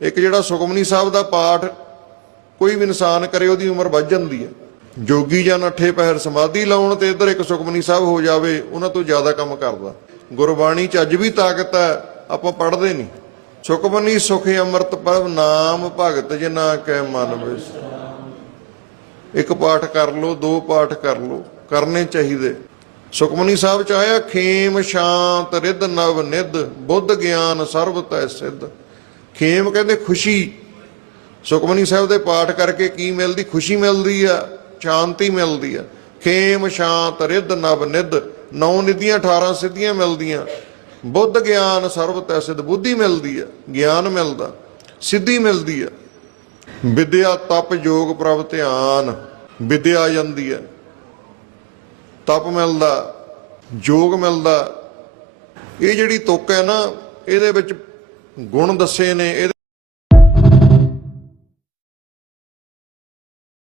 ਇੱਕ ਜਿਹੜਾ ਸੁਖਮਨੀ ਸਾਹਿਬ ਦਾ ਪਾਠ ਕੋਈ ਵੀ ਇਨਸਾਨ ਕਰੇ ਉਹਦੀ ਉਮਰ ਵੱਧ ਜਾਂਦੀ ਹੈ। ਜੋਗੀ ਜਨ 8 ਪਹਿਰ ਸਮਾਧੀ ਲਾਉਣ ਤੇ ਇੱਧਰ ਇੱਕ ਸੁਖਮਨੀ ਸਾਹਿਬ ਹੋ ਜਾਵੇ, ਉਹਨਾਂ ਤੋਂ ਜ਼ਿਆਦਾ ਕੰਮ ਕਰਦਾ। ਗੁਰਬਾਣੀ 'ਚ ਅੱਜ ਵੀ ਤਾਕਤ ਹੈ, ਆਪਾਂ ਪੜ੍ਹਦੇ ਨਹੀਂ। ਸੁਖਮਨੀ ਸੁਖ ਅੰਮ੍ਰਿਤ ਪ੍ਰਭ ਨਾਮ ਭਗਤ ਜਿਨਾ ਕੈ ਮਨ ਵਿਸ। ਇੱਕ ਪਾਠ ਕਰ ਲਓ, 2 ਪਾਠ ਕਰ ਲਓ, ਕਰਨੇ ਚਾਹੀਦੇ। ਸੁਖਮਨੀ ਸਾਹਿਬ ਚ ਆਇਆ ਖੇਮ ਸ਼ਾਂਤ ਰਿੱਧ ਨਵ ਨਿੱਧ ਬੁੱਧ ਗਿਆਨ ਸਰਬ ਤੈ ਸਿੱਧ। ਖੇਮ ਕਹਿੰਦੇ ਖੁਸ਼ੀ। ਸੁਖਮਨੀ ਸਾਹਿਬ ਦੇ ਪਾਠ ਕਰਕੇ ਕੀ ਮਿਲਦੀ? ਖੁਸ਼ੀ ਮਿਲਦੀ ਆ, ਸ਼ਾਂਤੀ ਮਿਲਦੀ ਆ। ਖੇਮ ਸ਼ਾਂਤ ਰਿੱਧ ਨਵ ਨਿੱਧ, 9 ਨਿਧੀਆਂ 18 ਸਿੱਧੀਆਂ ਮਿਲਦੀਆਂ। ਬੁੱਧ ਗਿਆਨ ਸਰਬ ਤੈ ਸਿੱਧ, ਬੁੱਧੀ ਮਿਲਦੀ ਆ, ਗਿਆਨ ਮਿਲਦਾ, ਸਿੱਧੀ ਮਿਲਦੀ ਆ। ਵਿਦਿਆ ਤਪ ਯੋਗ ਪ੍ਰਭ ਧਿਆਨ, ਵਿਦਿਆ ਆ ਜਾਂਦੀ ਹੈ, ਤਪ ਮਿਲਦਾ, ਯੋਗ ਮਿਲਦਾ। ਇਹ ਜਿਹੜੀ ਤੁਕ ਹੈ ਨਾ, ਇਹਦੇ ਵਿੱਚ ਗੁਣ ਦੱਸੇ ਨੇ।